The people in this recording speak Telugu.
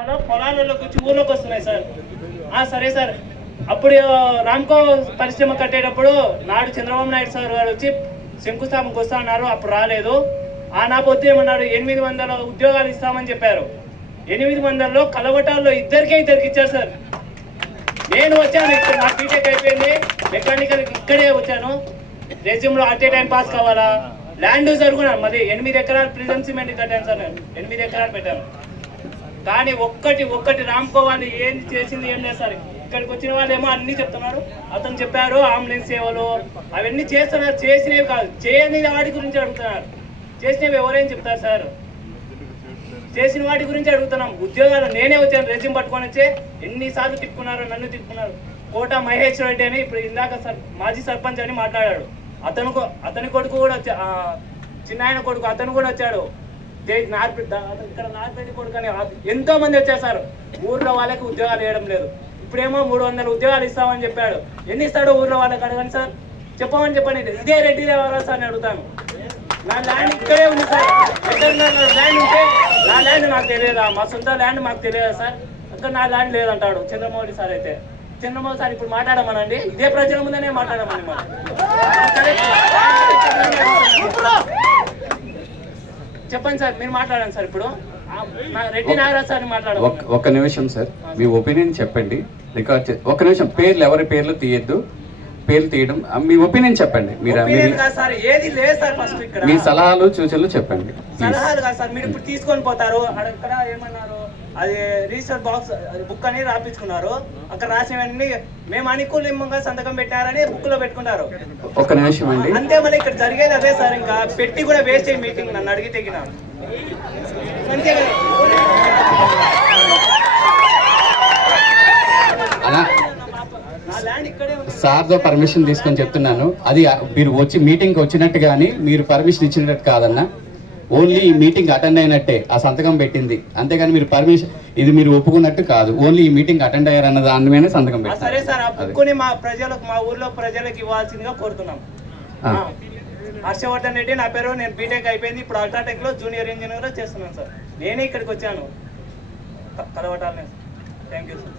వల్ల పొలాలలోకి వచ్చి ఊర్లోకి వస్తున్నాయి సార్. సరే సార్, అప్పుడు రామ్కో పరిశ్రమ కట్టేటప్పుడు నాడు చంద్రబాబు నాయుడు సార్ వారు వచ్చి శంకుస్థాపనకు వస్తా అన్నారు, అప్పుడు రాలేదు. నా పొద్దు ఏమన్నాడు, 800 ఉద్యోగాలు ఇస్తామని చెప్పారు. 800లో కలవటాల్లో ఇద్దరికి ఇచ్చారు సార్. నేను వచ్చాను, ఇక్కడ నా బీటెక్ అయిపోయింది, మెకానికల్ ఇక్కడే వచ్చాను. రెజ్యూమ్లో అట్ ఏ టైం పాస్ కావాలా, ల్యాండ్ జరుగున్నాను. మరి 8 ఎకరాలు ప్రిజన్ సిమెంట్ కట్టాను సార్, నేను 8 ఎకరాలు పెట్టాను. కానీ ఒక్కటి రామ్కో వాళ్ళు ఏం చేసింది ఏం లేదు సార్. ఇక్కడికి వచ్చిన వాళ్ళు ఏమో అన్ని చెప్తున్నారు. అతను చెప్పారు అంబులెన్స్ సేవలు అవన్నీ చేస్తున్నారు, చేసినవి కాదు, చేయని వాటి గురించి అడుగుతున్నారు. చేసినవి ఎవరేం చెప్తారు సార్? చేసిన వాటి గురించి అడుగుతున్నాం. ఉద్యోగాలు నేనే వచ్చాను, రెజ్యూమ్ పట్టుకొని వచ్చే ఎన్నిసార్లు తిప్పుకున్నారు, నన్ను తిప్పుకున్నారు. కోట మహేష్ రెడ్డి అని ఇప్పుడు ఇందాక మాజీ సర్పంచ్ అని మాట్లాడాడు. అతని కొడుకు కూడా చిన్న ఆయన కొడుకు అతను కూడా వచ్చాడు. ఇక్కడ నార్పేట కొడుకు అని ఎంతో మంది వచ్చారు సార్. ఊర్లో వాళ్ళకి ఉద్యోగాలు వేయడం లేదు. ఇప్పుడేమో 300 ఉద్యోగాలు ఇస్తామని చెప్పాడు. ఎన్ని ఇస్తాడో ఊర్లో వాళ్ళకి అడగండి సార్, చెప్పమని చెప్పండి. ఇదే రెడ్డి దేవరా సార్ అని అడుగుతాను. నా ల్యాండ్ ఇక్కడే ఉంది సార్. ల్యాండ్ ఉంటే నా ల్యాండ్ నాకు తెలియదా? మా సొంత ల్యాండ్ మాకు తెలియదా సార్? అక్కడ నా ల్యాండ్ లేదంటాడు చంద్రమౌళి సార్. అయితే చంద్రమౌళి సార్ ఇప్పుడు మాట్లాడమనండి, ఇదే ప్రజల ముందనే మాట్లాడమని. చెప్పండి సార్, మీరు మాట్లాడండి సార్. ఇప్పుడు రెడ్డి నాగరాజ్ సార్ మాట్లాడండి. ఒక్క నిమిషం సార్, మీ ఒపీనియన్ చెప్పండి. రికార్డ్ ఒక్క నిమిషం, పేర్లు ఎవరి పేర్లు తీయద్దు. పేర్లు తీయడం మీ ఒపీనియన్ చెప్పండి. మీ సలహాలు సూచనలు చెప్పండి. సలహాలు కాదు సార్, మీరు ఇప్పుడు తీసుకొని పోతారు. అక్కడ ఏమన్నారు, అది రిజిస్టర్ బాక్స్ బుక్ అని రాపించుకున్నారు. అక్కడ రాసినవన్నీ మేము అనుకూలంగా సంతకం పెట్టారని బుక్ లో పెట్టుకుంటారు. ఒక్క నిమిషం అండి, అంతే. మళ్ళీ ఇక్కడ జరిగేది అదే సార్. ఇంకా పెట్టి కూడా వేస్ట్ అయ్యి మీటింగ్ నన్ను అడిగి తెగిన అంతే కదా. సార్తో పర్మిషన్ తీసుకొని చెప్తున్నాను. అది మీరు వచ్చి మీటింగ్ వచ్చినట్టు కానీ మీరు పర్మిషన్ ఇచ్చినట్టు కాదన్నా. ఓన్లీ ఈ మీటింగ్ అటెండ్ అయినట్టే ఆ సంతకం పెట్టింది, అంతేగాని మీరు పర్మిషన్ ఇది మీరు ఒప్పుకున్నట్టు కాదు. ఓన్లీ ఈ మీటింగ్ అటెండ్ అయ్యారన్న దాని మీద సంతకం పెట్టారు. సరే సార్, ఆ బుక్కుని మా ప్రజలకు, మా ఊర్లో ప్రజలకు ఇవ్వాల్సిందిగా కోరుతున్నాం. హర్షవర్ధన్ రెడ్డి నా పేరు. నేను బీటెక్ అయిపోయింది, ఇప్పుడు అల్ట్రాటెక్ లో జూనియర్ ఇంజనీర్ చేస్తున్నాను సార్. నేనే ఇక్కడికి వచ్చాను కలవటాలని. Thank you sir.